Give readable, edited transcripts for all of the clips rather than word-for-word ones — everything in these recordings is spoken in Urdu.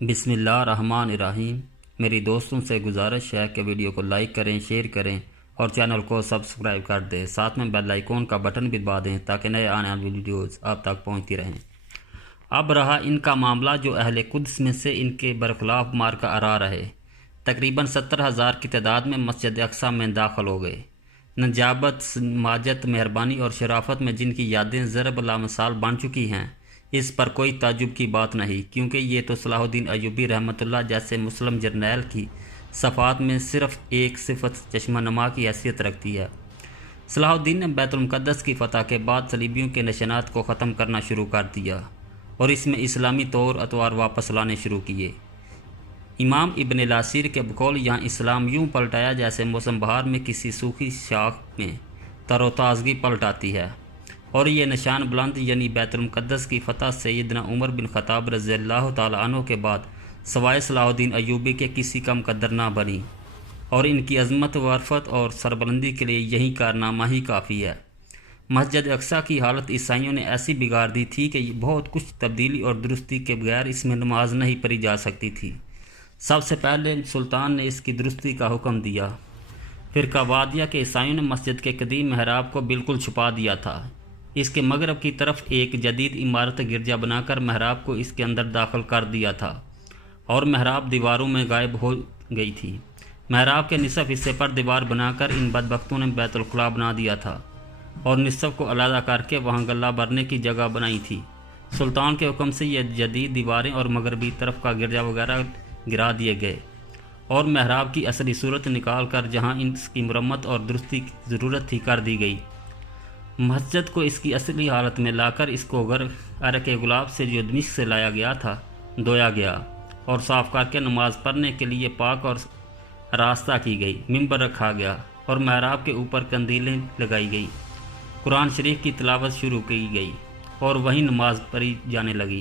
بسم اللہ الرحمن الرحیم۔ میری دوستوں سے گزارش ہے کہ ویڈیو کو لائک کریں، شیئر کریں اور چینل کو سبسکرائب کر دیں، ساتھ میں بیل آئیکن کا بٹن بھی دبا دیں تاکہ نئے آنے والی ویڈیوز آپ تک پہنچتی رہیں۔ اب رہا ان کا معاملہ جو اہل قدس میں سے ان کے برخلاف مارکہ آرا رہے۔ تقریباً 70,000 کی تعداد میں مسجد اقصیٰ میں داخل ہو گئے۔ نجابت، سماجت، مہربانی اور شرافت میں جن کی یادیں ضرب لامثال بن چکی ہیں، اس پر کوئی تعجب کی بات نہیں، کیونکہ یہ تو salahuddin ayubi رحمۃ اللہ جیسے مسلم جرنیل کی صفات میں صرف ایک صفت چشمہ نما کی حیثیت رکھتی ہے۔ صلاح الدین نے بیت المقدس کی فتح کے بعد صلیبیوں کے نشانات کو ختم کرنا شروع کر دیا اور اس میں اسلامی طور اطوار واپس لانے شروع کیے۔ امام ابن الاسیر کے بقول یہاں اسلام یوں پلٹایا جیسے موسم بہار میں کسی سوکھی شاخ میں تر و تازگی پلٹ آتی ہے، اور یہ نشان بلند یعنی بیت المقدس کی فتح سیدنا عمر بن خطاب رضی اللہ تعالی عنہ کے بعد سوائے صلاح الدین ایوبی کے کسی کا مقدر نہ بنی، اور ان کی عظمت و عرفت اور سربلندی کے لیے یہی کارنامہ ہی کافی ہے۔ مسجد اقصیٰ کی حالت عیسائیوں نے ایسی بگاڑ دی تھی کہ بہت کچھ تبدیلی اور درستی کے بغیر اس میں نماز نہیں پڑھی جا سکتی تھی۔ سب سے پہلے سلطان نے اس کی درستی کا حکم دیا، پھر کہوا دیا کہ عیسائیوں نے مسجد کے قدیم محراب کو بالکل چھپا دیا تھا۔ اس کے مغرب کی طرف ایک جدید عمارت گرجا بنا کر محراب کو اس کے اندر داخل کر دیا تھا، اور محراب دیواروں میں غائب ہو گئی تھی۔ محراب کے نصف حصے پر دیوار بنا کر ان بدبختوں نے بیت الخلاء بنا دیا تھا، اور نصف کو علیحدہ کر کے وہاں غلہ بھرنے کی جگہ بنائی تھی۔ سلطان کے حکم سے یہ جدید دیواریں اور مغربی طرف کا گرجا وغیرہ گرا دیے گئے، اور محراب کی اصلی صورت نکال کر جہاں اس کی مرمت اور درستی کی ضرورت تھی کر دی گئی۔ مسجد کو اس کی اصلی حالت میں لا کر اس کو عرق گلاب سے جو دمشق سے لایا گیا تھا دھویا گیا، اور صاف کر کے نماز پڑھنے کے لیے پاک اور راستہ کی گئی۔ ممبر رکھا گیا اور محراب کے اوپر قندیلیں لگائی گئی۔ قرآن شریف کی تلاوت شروع کی گئی اور وہیں نماز پڑھی جانے لگی،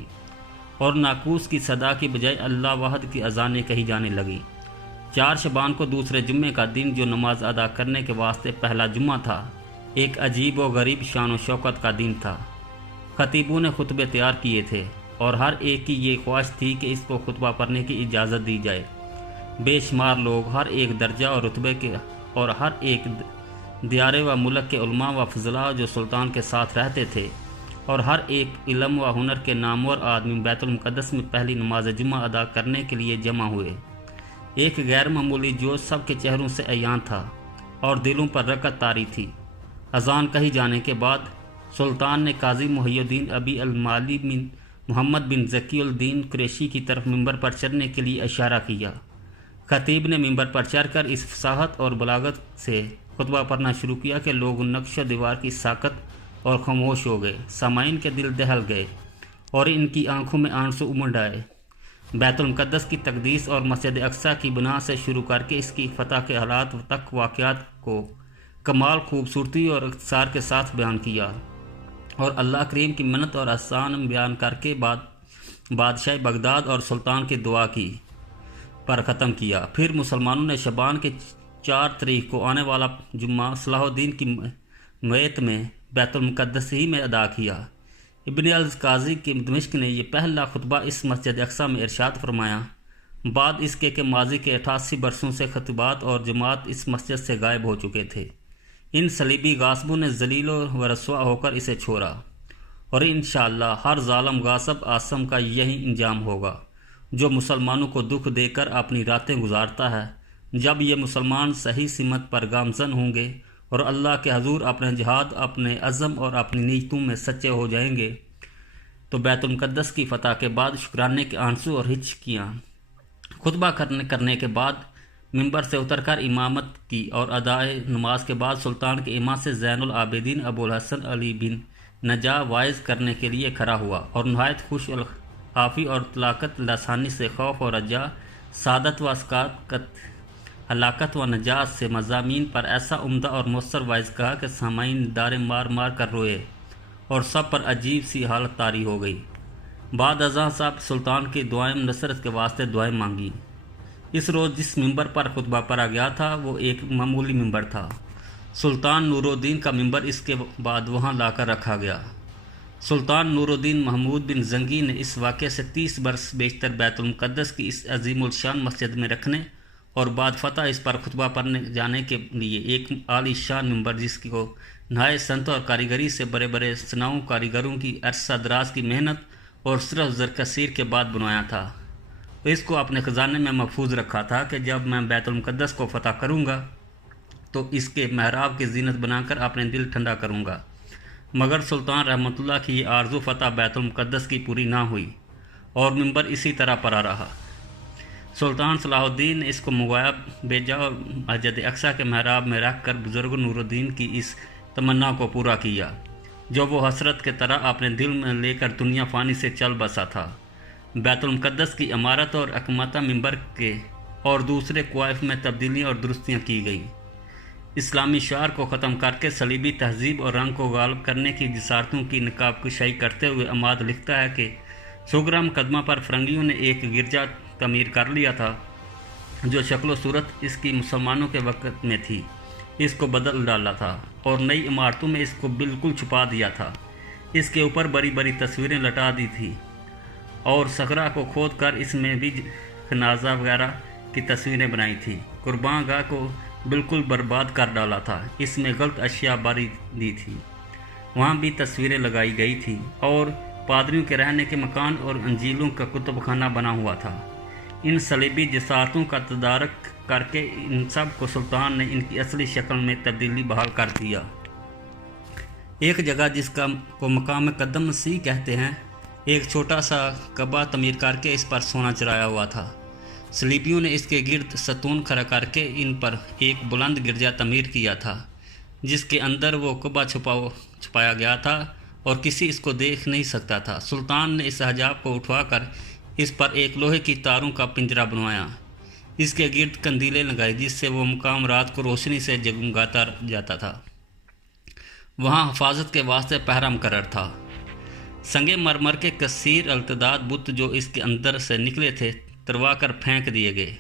اور ناقوس کی صدا کی بجائے اللہ واحد کی اذانیں کہی جانے لگی۔ 4 شعبان کو دوسرے جمعے کا دن جو نماز ادا کرنے کے واسطے پہلا جمعہ تھا، ایک عجیب و غریب شان و شوکت کا دن تھا۔ خطیبوں نے خطبے تیار کیے تھے، اور ہر ایک کی یہ خواہش تھی کہ اس کو خطبہ پڑھنے کی اجازت دی جائے۔ بے شمار لوگ ہر ایک درجہ اور رتبے کے اور ہر ایک دیارے و ملک کے علماء و فضلاء جو سلطان کے ساتھ رہتے تھے، اور ہر ایک علم و ہنر کے نامور آدمی بیت المقدس میں پہلی نماز جمعہ ادا کرنے کے لیے جمع ہوئے۔ ایک غیر معمولی جوش سب کے چہروں سے عیاں تھا اور دلوں پر رکت طاری تھی۔ اذان کہی جانے کے بعد سلطان نے قاضی محی الدین ابی المالی بن محمد بن ذکی الدین قریشی کی طرف ممبر پر چڑھنے کے لیے اشارہ کیا۔ خطیب نے ممبر پر چڑھ کر اس فصاحت اور بلاغت سے خطبہ پڑھنا شروع کیا کہ لوگ نقش و دیوار کی ساکت اور خاموش ہو گئے۔ سامعین کے دل دہل گئے اور ان کی آنکھوں میں آنسو امڈ آئے۔ بیت المقدس کی تقدیس اور مسجد اقصیٰ کی بنا سے شروع کر کے اس کی فتح کے حالات تک واقعات کو کمال خوبصورتی اور اختصار کے ساتھ بیان کیا، اور اللہ کریم کی منت اور احسان بیان کر کے بادشاہ بغداد اور سلطان کی دعا کی پر ختم کیا۔ پھر مسلمانوں نے شعبان کے 4 تاریخ کو آنے والا جمعہ صلاح الدین کی میت میں بیت المقدس ہی میں ادا کیا۔ ابن القاضی کے دمشق نے یہ پہلا خطبہ اس مسجد اقصیٰ میں ارشاد فرمایا، بعد اس کے کہ ماضی کے 88 برسوں سے خطبات اور جماعت اس مسجد سے غائب ہو چکے تھے۔ ان صلیبی غاصبوں نے ذلیل و رسوا ہو کر اسے چھوڑا، اور انشاءاللہ ہر ظالم غاصب آثم کا یہی انجام ہوگا جو مسلمانوں کو دکھ دے کر اپنی راتیں گزارتا ہے۔ جب یہ مسلمان صحیح سمت پر گامزن ہوں گے اور اللہ کے حضور اپنے جہاد، اپنے عزم اور اپنی نیتوں میں سچے ہو جائیں گے، تو بیت المقدس کی فتح کے بعد شکرانے کے آنسو اور ہچکیاں خطبہ کرنے کے بعد ممبر سے اتر کر امامت کی، اور ادائے نماز کے بعد سلطان کے امام سے زین العابدین ابو الحسن علی بن نجا وائز کرنے کے لیے کھڑا ہوا، اور نہایت خوش الخافی اور طلاقت لسانی سے خوف و رجا، سعادت و اسقاط، ہلاکت و نجات سے مضامین پر ایسا عمدہ اور مؤثر وائز کہا کہ سامعین دارے مار مار کر روئے، اور سب پر عجیب سی حالت طاری ہو گئی۔ بعد ازاں صاحب سلطان کی دعائیں نصرت کے واسطے دعائیں مانگی۔ اس روز جس ممبر پر خطبہ پڑھا گیا تھا وہ ایک معمولی ممبر تھا۔ سلطان نور الدین کا ممبر اس کے بعد وہاں لا کر رکھا گیا۔ سلطان نور الدین محمود بن زنگی نے اس واقعے سے 30 برس بیشتر بیت المقدس کی اس عظیم الشان مسجد میں رکھنے اور بعد فتح اس پر خطبہ پڑھنے جانے کے لیے ایک عالی شان ممبر، جس کو نہایت صنعت اور کاریگری سے بڑے بڑے صناعوں کاریگروں کی عرصہ دراز کی محنت اور صرف زرکثیر کے بعد بنوایا تھا، اس کو اپنے خزانے میں محفوظ رکھا تھا کہ جب میں بیت المقدس کو فتح کروں گا تو اس کے محراب کی زینت بنا کر اپنے دل ٹھنڈا کروں گا۔ مگر سلطان رحمۃ اللہ کی یہ آرزو فتح بیت المقدس کی پوری نہ ہوئی اور ممبر اسی طرح پڑا رہا۔ سلطان صلاح الدین نے اس کو منگوایا بھیجا اور مسجد اقصی کے محراب میں رکھ کر بزرگ نور الدین کی اس تمنا کو پورا کیا جو وہ حسرت کے طرح اپنے دل میں لے کر دنیا فانی سے چل بسا تھا۔ بیت المقدس کی عمارت اور اقامتہ ممبر کے اور دوسرے کوائف میں تبدیلیاں اور درستیاں کی گئیں۔ اسلامی شعر کو ختم کر کے صلیبی تہذیب اور رنگ کو غالب کرنے کی جسارتوں کی نقاب کشائی کرتے ہوئے عماد لکھتا ہے کہ سغرا مقدمہ پر فرنگیوں نے ایک گرجا تعمیر کر لیا تھا جو شکل و صورت اس کی مسلمانوں کے وقت میں تھی، اس کو بدل ڈالا تھا اور نئی عمارتوں میں اس کو بالکل چھپا دیا تھا۔ اس کے اوپر بڑی بڑی تصویریں لٹا دی تھی اور صخرہ کو کھود کر اس میں بھی خنازہ وغیرہ کی تصویریں بنائی تھی۔ قربان گاہ کو بالکل برباد کر ڈالا تھا، اس میں غلط اشیاء باری دی تھی، وہاں بھی تصویریں لگائی گئی تھیں اور پادریوں کے رہنے کے مکان اور انجیلوں کا کتب خانہ بنا ہوا تھا۔ ان صلیبی جسارتوں کا تدارک کر کے ان سب کو سلطان نے ان کی اصلی شکل میں تبدیلی بحال کر دیا۔ ایک جگہ جس کو مقام قدم مسیح کہتے ہیں، ایک چھوٹا سا قبہ تعمیر کر کے اس پر سونا چڑھایا ہوا تھا۔ صلیبیوں نے اس کے گرد ستون کھڑا کر کے ان پر ایک بلند گرجا تعمیر کیا تھا جس کے اندر وہ قبہ چھپایا گیا تھا اور کسی اس کو دیکھ نہیں سکتا تھا۔ سلطان نے اس حجاب کو اٹھوا کر اس پر ایک لوہے کی تاروں کا پنجرہ بنوایا، اس کے گرد قندیلیں لگائی جس سے وہ مقام رات کو روشنی سے جگمگاتا جاتا تھا۔ وہاں حفاظت کے واسطے پہرہ مقرر تھا۔ سنگ مرمر کے کثیر التعداد بت جو اس کے اندر سے نکلے تھے تروا کر پھینک دیے گئے۔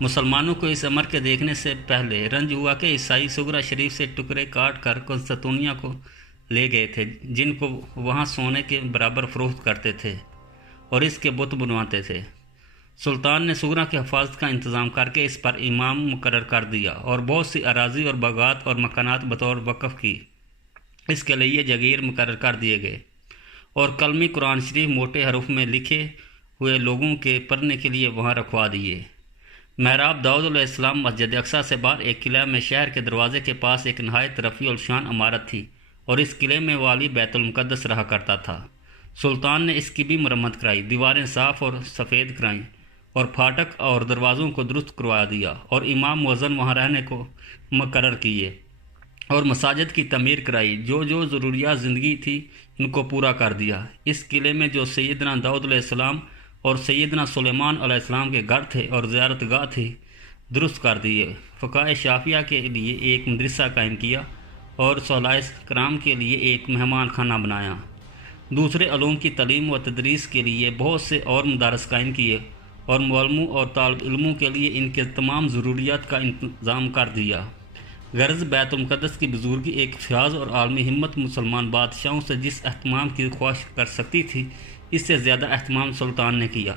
مسلمانوں کو اس امر کے دیکھنے سے پہلے رنج ہوا کہ عیسائی سغرا شریف سے ٹکڑے کاٹ کر قسطنطنیہ کو لے گئے تھے، جن کو وہاں سونے کے برابر فروخت کرتے تھے اور اس کے بت بنواتے تھے۔ سلطان نے سغرا کی حفاظت کا انتظام کر کے اس پر امام مقرر کر دیا اور بہت سی اراضی اور باغات اور مکانات بطور وقف کی۔ اس کے لیے جگیر مقرر کر دیے گئے اور کلمی قرآن شریف موٹے حروف میں لکھے ہوئے لوگوں کے پڑھنے کے لیے وہاں رکھوا دیے۔ محراب داؤد علیہ السلام مسجد اقصی سے باہر ایک قلعہ میں شہر کے دروازے کے پاس ایک نہایت رفیع الشان عمارت تھی اور اس قلعے میں والی بیت المقدس رہا کرتا تھا۔ سلطان نے اس کی بھی مرمت کرائی، دیواریں صاف اور سفید کرائیں اور پھاٹک اور دروازوں کو درست کروا دیا اور امام مؤذن وہاں رہنے کو مقرر کیے اور مساجد کی تعمیر کرائی۔ جو ضروریات زندگی تھی ان کو پورا کر دیا۔ اس قلعے میں جو سیدنا داؤد علیہ السلام اور سیدنا سلیمان علیہ السلام کے گھر تھے اور زیارت گاہ تھے درست کر دیے۔ فقہ شافعیہ کے لیے ایک مدرسہ قائم کیا اور صحابہ کرام کے لیے ایک مہمان خانہ بنایا۔ دوسرے علوم کی تعلیم و تدریس کے لیے بہت سے اور مدارس قائم کیے اور معلموں اور طالب علموں کے لیے ان کے تمام ضروریات کا انتظام کر دیا۔ غرض بیت المقدس کی بزرگی ایک فیاض اور عالمی ہمت مسلمان بادشاہوں سے جس اہتمام کی خواہش کر سکتی تھی، اس سے زیادہ اہتمام سلطان نے کیا،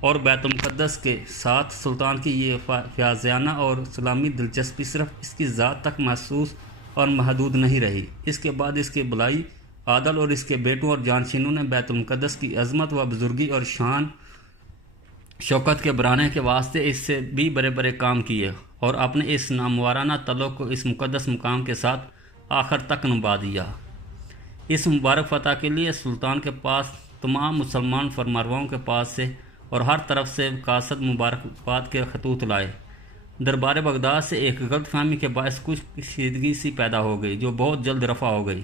اور بیت المقدس کے ساتھ سلطان کی یہ فیاضانہ اور اسلامی دلچسپی صرف اس کی ذات تک محسوس اور محدود نہیں رہی۔ اس کے بعد اس کے بلائی عادل اور اس کے بیٹوں اور جانشینوں نے بیت المقدس کی عظمت و بزرگی اور شان شوکت کے بڑھانے کے واسطے اس سے بھی بڑے بڑے کام کیے اور اپنے اس نامورانہ تعلق کو اس مقدس مقام کے ساتھ آخر تک نبھا دیا۔ اس مبارک فتح کے لیے سلطان کے پاس تمام مسلمان فرمانرواؤں کے پاس سے اور ہر طرف سے کاسد مبارکباد کے خطوط لائے۔ دربار بغداد سے ایک غلط فہمی کے باعث کچھ کشیدگی سی پیدا ہو گئی جو بہت جلد رفع ہو گئی۔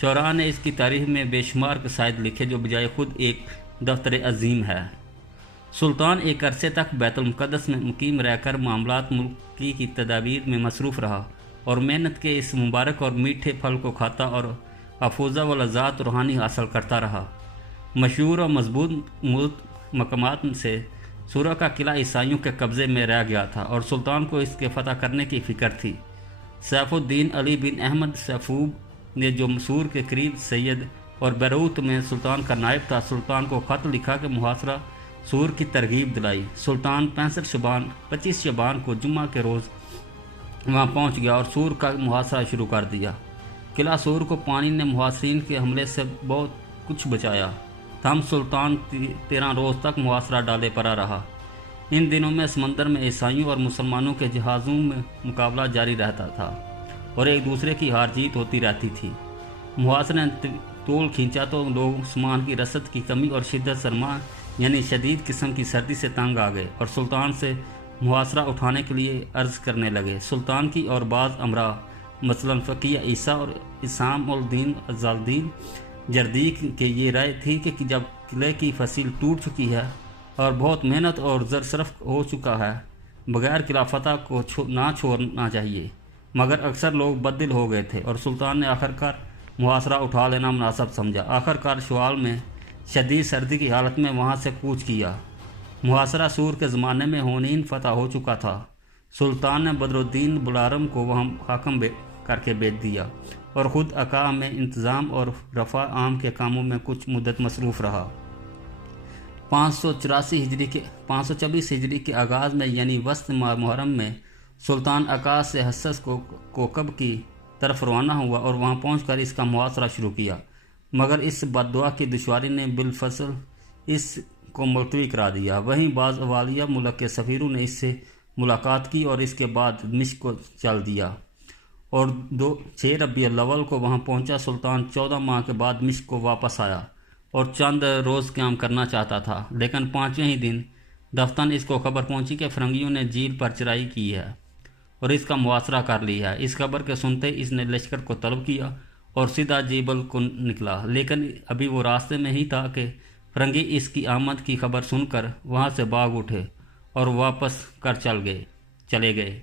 شعراء نے اس کی تاریخ میں بے شمار قصائد لکھے جو بجائے خود ایک دفتر عظیم ہے۔ سلطان ایک عرصے تک بیت المقدس میں مقیم رہ کر معاملات ملکی کی تدابیر میں مصروف رہا اور محنت کے اس مبارک اور میٹھے پھل کو کھاتا اور افروزہ و لذات روحانی حاصل کرتا رہا۔ مشہور اور مضبوط مقامات سے سورہ کا قلعہ عیسائیوں کے قبضے میں رہ گیا تھا اور سلطان کو اس کے فتح کرنے کی فکر تھی۔ سیف الدین علی بن احمد سیفوب نے جو مسور کے قریب سید اور بیروت میں سلطان کا نائب تھا، سلطان کو خط لکھا کہ محاصرہ سور کی ترغیب دلائی۔ سلطان 25 شعبان کو جمعہ کے روز وہاں پہنچ گیا اور سور کا محاصرہ شروع کر دیا۔ قلعہ سور کو پانی نے محاصرین کے حملے سے بہت کچھ بچایا، تاہم سلطان 13 روز تک محاصرہ ڈالے پڑا رہا۔ ان دنوں میں سمندر میں عیسائیوں اور مسلمانوں کے جہازوں میں مقابلہ جاری رہتا تھا اور ایک دوسرے کی ہار جیت ہوتی رہتی تھی۔ محاصرے نے طول کھینچا تو لوگ سامان کی رسد کی کمی اور شدت سرما یعنی شدید قسم کی سردی سے تنگ آ گئے اور سلطان سے محاصرہ اٹھانے کے لیے عرض کرنے لگے۔ سلطان کی اور بعض امراء مثلاً فقیہ عیسیٰ اور اسام الدین ازالدین جردیق کے یہ رائے تھی کہ جب قلعے کی فصیل ٹوٹ چکی ہے اور بہت محنت اور زر صرف ہو چکا ہے، بغیر قلعہ فتح کو نہ چھوڑنا چاہیے، مگر اکثر لوگ بدل ہو گئے تھے اور سلطان نے آخرکار محاصرہ اٹھا لینا مناسب سمجھا۔ آخرکار شوال میں شدید سردی کی حالت میں وہاں سے کوچ کیا۔ محاصرہ سور کے زمانے میں ہونین فتح ہو چکا تھا۔ سلطان نے بدر الدین بلارم کو وہاں حاکم کر کے بھیج دیا اور خود عقا میں انتظام اور رفع عام کے کاموں میں کچھ مدت مصروف رہا۔ 526 ہجری کے آغاز میں یعنی وسط ماہ محرم میں سلطان عقا سے حسس کو کوکب کی طرف روانہ ہوا اور وہاں پہنچ کر اس کا محاصرہ شروع کیا، مگر اس بد دعا کی دشواری نے بالفصل اس کو ملتوی کرا دیا۔ وہیں بعض اوالیہ ملک کے سفیروں نے اس سے ملاقات کی اور اس کے بعد دمشق کو چل دیا اور 6 ربیع الاول کو وہاں پہنچا۔ سلطان 14 ماہ کے بعد دمشق کو واپس آیا اور چند روز قیام کرنا چاہتا تھا، لیکن 5ویں ہی دن دفتن اس کو خبر پہنچی کہ فرنگیوں نے جھیل پر چڑھائی کی ہے اور اس کا محاصرہ کر لیا ہے۔ اس خبر کے سنتے اس نے لشکر کو طلب کیا اور سیدھا جیبل کو نکلا، لیکن ابھی وہ راستے میں ہی تھا کہ فرنگی اس کی آمد کی خبر سن کر وہاں سے بھاگ اٹھے اور واپس کر چلے گئے۔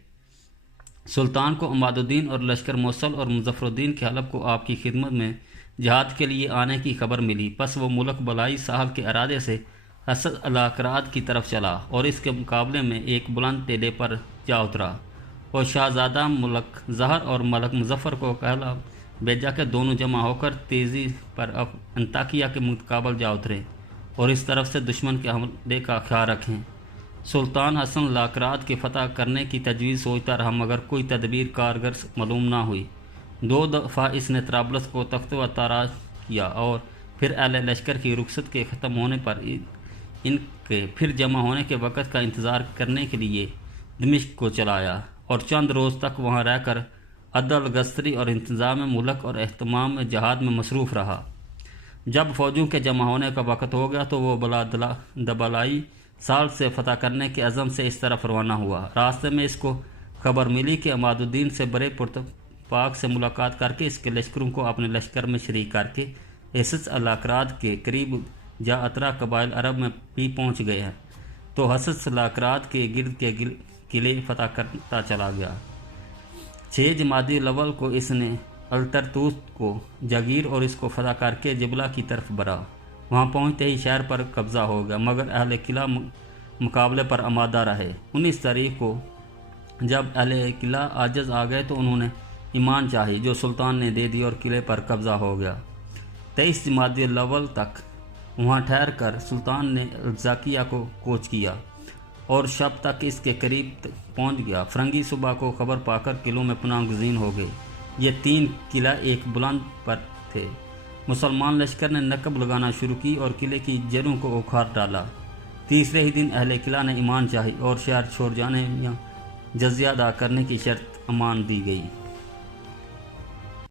سلطان کو عماد الدین اور لشکر موصل اور مظفر الدین کے حلب کو آپ کی خدمت میں جہاد کے لیے آنے کی خبر ملی، پس وہ ملک بلائی ساحل کے ارادے سے اسد الاکراد کی طرف چلا اور اس کے مقابلے میں ایک بلند ٹیلے پر جا اترا اور شہزادہ ملک زہر اور ملک مظفر کو کہلا بھیجا کہ دونوں جمع ہو کر تیزی پر انطاکیہ کے مقابل جا اترے اور اس طرف سے دشمن کے حملے کا خیال رکھیں۔ سلطان حسن الاکراد کے فتح کرنے کی تجویز سوچتا رہا، مگر کوئی تدبیر کارگر معلوم نہ ہوئی۔ 2 دفعہ اس نے طرابلس کو تخت و تاراج کیا اور پھر اہل لشکر کی رخصت کے ختم ہونے پر ان کے پھر جمع ہونے کے وقت کا انتظار کرنے کے لیے دمشق کو چلایا اور چند روز تک وہاں رہ کر عدل گستری اور انتظام ملک اور اہتمام جہاد میں مصروف رہا۔ جب فوجوں کے جمع ہونے کا وقت ہو گیا تو وہ بلا دبلائی سال سے فتح کرنے کے عزم سے اس طرف روانہ ہوا۔ راستے میں اس کو خبر ملی کہ عماد الدین سے بڑے پاک سے ملاقات کر کے اس کے لشکروں کو اپنے لشکر میں شریک کر کے حسس الاکراد کے قریب جا اترا قبائل عرب میں بھی پہنچ گئے ہیں، تو حسس الاکراد کے گرد کے قلعے فتح کرتا چلا گیا۔ 6 جمادی الاول کو اس نے الترتوس کو جاگیر اور اس کو فتح کر کے جبلہ کی طرف بڑھا۔ وہاں پہنچتے ہی شہر پر قبضہ ہو گیا، مگر اہل قلعہ مقابلے پر آمادہ رہے۔ 19 تاریخ کو جب اہل قلعہ عاجز آ گئے تو انہوں نے ایمان چاہی، جو سلطان نے دے دی اور قلعے پر قبضہ ہو گیا۔ 23 جمادی الاول تک وہاں ٹھہر کر سلطان نے الزاکیہ کو کوچ کیا اور شب تک اس کے قریب پہنچ گیا۔ فرنگی صبح کو خبر پا کر قلعوں میں پناہ گزین ہو گئے۔ یہ 3 قلعہ ایک بلند پر تھے۔ مسلمان لشکر نے نقب لگانا شروع کی اور قلعے کی جڑوں کو اکھاڑ ڈالا۔ تیسرے ہی دن اہل قلعہ نے ایمان چاہی اور شہر چھوڑ جانے یا جزیہ ادا کرنے کی شرط امان دی گئی۔